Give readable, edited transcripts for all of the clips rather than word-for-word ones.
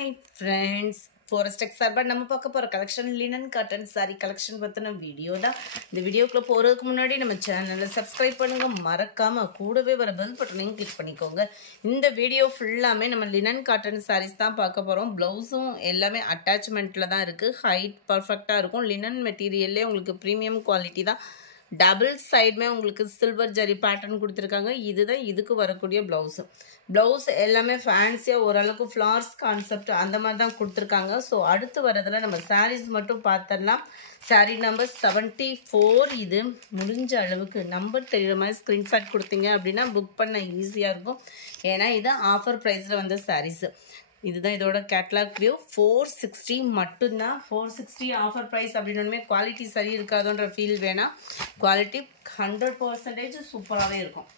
Hi friends, Forest Sarba நம்ம பார்க்க போற collection linen cotton saree collection பத்தின வீடியோ தான். இந்த வீடியோக்குள்ள போறதுக்கு முன்னாடி நம்ம சேனலை சப்ஸ்கிரைப் பண்ணுங்க, மறக்காம கூடவே வர பெல் பட்டனையும் கிளிக் பண்ணிக்கோங்க. இந்த வீடியோ ஃபுல்லாமே நம்ம லினன் காட்டன் sarees தான் பார்க்க போறோம். ப்ளவுஸும் எல்லாமே அட்டாச்மெண்ட்ல தான் இருக்கு. ஹைட் பர்ஃபெக்ட்டா இருக்கும். லினன் மெட்டீரியல்லே உங்களுக்கு பிரீமியம் குவாலிட்டி தான். டபுள் சைடுமே உங்களுக்கு சில்வர் ஜரி பேட்டர்ன் கொடுத்துருக்காங்க. இதுதான் இதுக்கு வரக்கூடிய ப்ளவுஸ் எல்லாமே ஃபேன்சியாக ஓரளவுக்கு ஃப்ளார்ஸ் கான்செப்ட் அந்த மாதிரி தான் கொடுத்துருக்காங்க. ஸோ அடுத்து வரதில் நம்ம சாரீஸ் மட்டும் பார்த்துடலாம். சாரீ நம்பர் 74. இது முடிஞ்ச அளவுக்கு நம்பர் தெரிகிற மாதிரி ஸ்க்ரீன்ஷாட் கொடுத்தீங்க அப்படின்னா புக் பண்ண ஈஸியாக இருக்கும். ஏன்னா இது ஆஃபர் ப்ரைஸில் வந்த சாரீஸு. இதுதான் இதோட கேட்லாக் வியூ. 460 மட்டும்தான். 460 ஆஃபர் ப்ரைஸ் அப்படின்னுமே குவாலிட்டி சரி இருக்காதுன்ற ஃபீல் வேணாம். குவாலிட்டி 100% சூப்பராகவே இருக்கும்.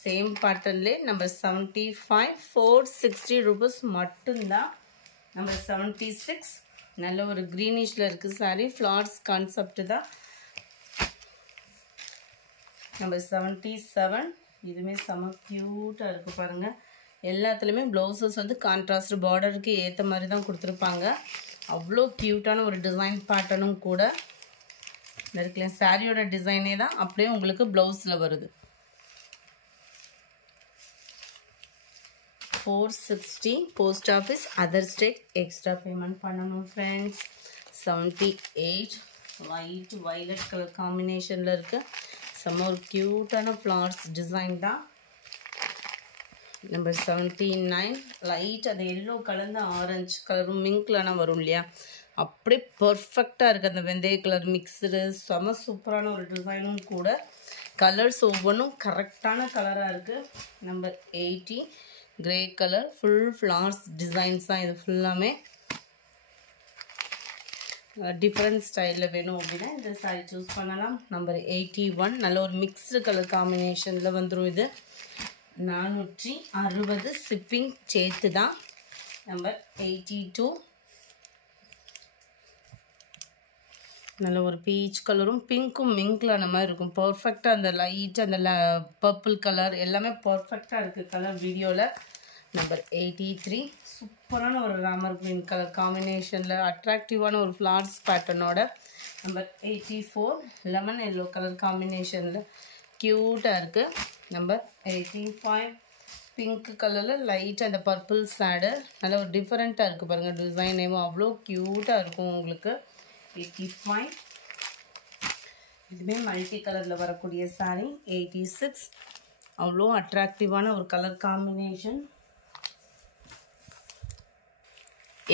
சேம் பேட்டர்ன்லே நம்பர் 75 460 rupees மட்டும்தான். நம்பர் 76 நல்ல ஒரு க்ரீனிஷில் இருக்குது சாரி. ஃப்ளார்ஸ் கான்செப்ட் தான். நம்பர் 77 இதுவுமே செம க்யூட்டாக இருக்குது பாருங்கள். எல்லாத்துலேயுமே ப்ளவுசஸ் வந்து கான்ட்ராஸ்ட் பார்டருக்கு ஏற்ற மாதிரி தான் கொடுத்துருப்பாங்க. அவ்வளோ க்யூட்டான ஒரு டிசைன் பேட்டர்னும் கூட இருக்குல்ல. சாரியோட டிசைனே தான் அப்படியே உங்களுக்கு ப்ளவுஸில் வருது. 460 post office other state extra payment பண்ணணும் ஃப்ரெண்ட்ஸ். 78 ஒயிட் வைலட் கலர் காம்பினேஷனில் இருக்குது. செம்ம ஒரு க்யூட்டான ஃப்ளார்ஸ் டிசைன் தான். நம்பர் 79 லைட் அது எல்லோ கலந்த ஆரஞ்சு கலரும் மிங்க்லனா வரும் இல்லையா, அப்படியே பர்ஃபெக்டாக இருக்குது. அந்த வெந்தய கலர் மிக்சடு செம சூப்பரான ஒரு டிசைனும் கூட. கலர்ஸ் ஒவ்வொன்றும் கரெக்டான கலராக இருக்குது. Number 80 grey colour full flowers designs தான். இது ஃபுல்லாமே டிஃப்ரெண்ட் ஸ்டைலில் வேணும் அப்படின்னா இந்த சாரி சூஸ் பண்ணலாம். நம்பர் 81 நல்ல ஒரு மிக்ஸ்டு கலர் காம்பினேஷனில் வந்துடும். இது 460 ஷிப்பிங் சேர்த்து தான். நம்பர் 82 நல்ல ஒரு பீச் கலரும் பிங்க்கும் மிங்க்லான மாதிரி இருக்கும். பர்ஃபெக்டாக அந்த லைட் அந்த பர்பிள் கலர் எல்லாமே பர்ஃபெக்டாக இருக்குது கலர் வீடியோவில். நம்பர் 83 சூப்பரான ஒரு ராமர் க்ரீன் கலர் காம்பினேஷனில் அட்ராக்டிவான ஒரு ஃப்ளார்ஸ் பேட்டர்னோட. நம்பர் 84 லெமன் எல்லோ கலர் காம்பினேஷனில் க்யூட்டாக இருக்குது. நம்பர் 85 பிங்க் கலரில் லைட் அந்த பர்பிள் ஷேடு நல்ல ஒரு டிஃப்ரெண்ட்டாக இருக்குது பாருங்கள். டிசைனேவும் அவ்வளோ க்யூட்டாக இருக்கும் உங்களுக்கு. 85 இதுவே மல்டி கலரில் வரக்கூடிய சாரீ. 86 அவ்வளோ அட்ராக்டிவான ஒரு கலர் காம்பினேஷன்.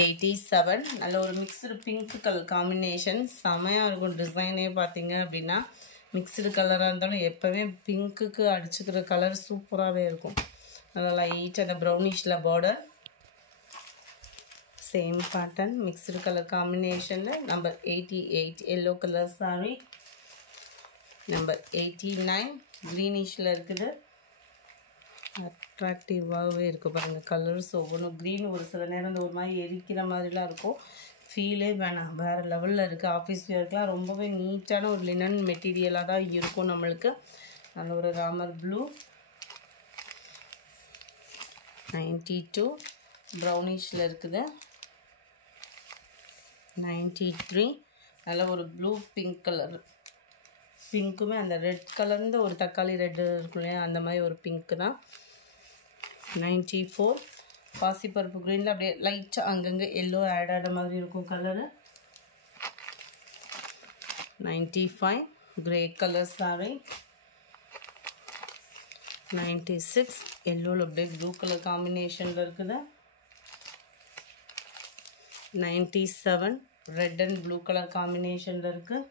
87 நல்ல ஒரு மிக்சடு பிங்க் கலர் காம்பினேஷன் செமையாக இருக்கும். டிசைனே பார்த்தீங்க அப்படின்னா மிக்சடு கலராக இருந்தாலும் எப்போவே பிங்க்குக்கு அடிச்சுக்கிற கலர் சூப்பராகவே இருக்கும். நல்லா லைட் அந்த ப்ரௌனிஷில் border same pattern mixed colour காம்பினேஷனில். Number 88 yellow colour sari. Number 89 க்ரீனிஷில் இருக்குது. அட்ராக்டிவாகவே இருக்குது பாருங்கள். கலர்ஸ் ஒவ்வொன்றும் க்ரீன் ஒரு சில நேரம் இந்த ஒரு மாதிரி எரிக்கிற மாதிரிலாம் இருக்கும். ஃபீலே வேணாம், வேறு லெவலில் இருக்குது. ஆஃபீஸ் வேர்க்கெலாம் ரொம்பவே நீட்டான ஒரு லினன் மெட்டீரியலாக தான் இருக்கும் நம்மளுக்கு. நல்ல ஒரு ராமர் ப்ளூ. 92 ப்ரௌனிஷில் இருக்குது. 93 நல்ல ஒரு ப்ளூ பிங்க் கலர். பிங்க்குமே அந்த ரெட் கலர்ந்த ஒரு தக்காளி ரெட்டு இருக்கும் இல்லையா, அந்த மாதிரி ஒரு பிங்க்கு தான். 94 பாசிப்பருப்பு க்ரீனில் அப்படியே லைட்டாக அங்கங்கே எல்லோ ஆட் ஆட மாதிரி இருக்கும் கலரு. 95 grey colour sorry. 96 எல்லோவில் அப்படியே ப்ளூ கலர் காம்பினேஷனில் இருக்குது. 97 ரெட் அண்ட் ப்ளூ கலர் காம்பினேஷனில் இருக்குது.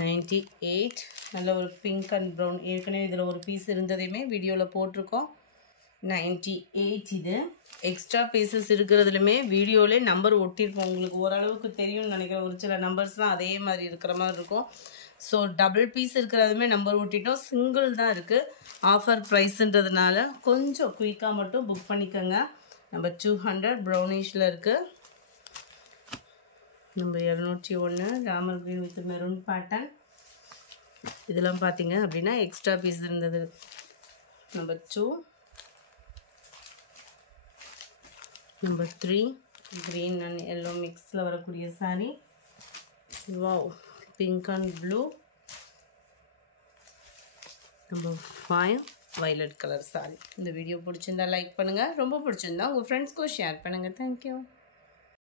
98 நல்ல ஒரு பிங்க் அண்ட் ப்ரௌன். ஏற்கனவே இதில் ஒரு பீஸ் இருந்ததையுமே வீடியோவில் போட்டிருக்கோம். 98 இது எக்ஸ்ட்ரா பீசஸ் இருக்கிறதுலையுமே வீடியோவிலே நம்பர் ஒட்டியிருப்போம். உங்களுக்கு ஓரளவுக்கு தெரியும்னு நினைக்கிறேன். ஒரு சில நம்பர்ஸ் தான் அதே மாதிரி இருக்கிற மாதிரி இருக்கும். ஸோ டபுள் பீஸ் இருக்கிறதுமே நம்பர் ஒட்டிட்டோம். சிங்கிள் தான் இருக்குது. ஆஃபர் ப்ரைஸுன்றதுனால கொஞ்சம் குயிக்காக மட்டும் புக் பண்ணிக்கோங்க. நம்பர் 200 ப்ரௌனிஷில் இருக்குது. Number 201 Ramar green with maroon pattern. இதெல்லாம் பார்த்தீங்க அப்படின்னா எக்ஸ்ட்ரா பீஸ் இருந்தது. Number 2 number 3 green and yellow மிக்ஸில் வரக்கூடிய sari. Wow, pink and blue. Number 5 violet colour sari. இந்த வீடியோ பிடிச்சிருந்தா லைக் பண்ணுங்கள், ரொம்ப பிடிச்சிருந்தா உங்கள் ஃப்ரெண்ட்ஸ்க்கும் ஷேர் பண்ணுங்கள். தேங்க்யூ.